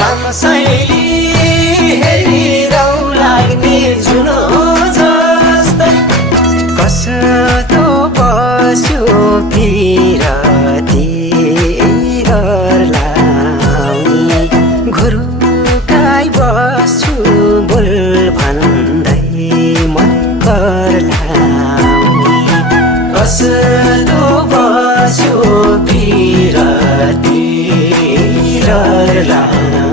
रमशैली हेरिरौ लाग्ने जुनो जस्तै कस्तो बस्यो पिरती गर्लाउने घुरुकाइ बस्छु बोल भन्दै मन गर्लाउने कस्तो बस्यो पिरती गर्लाउने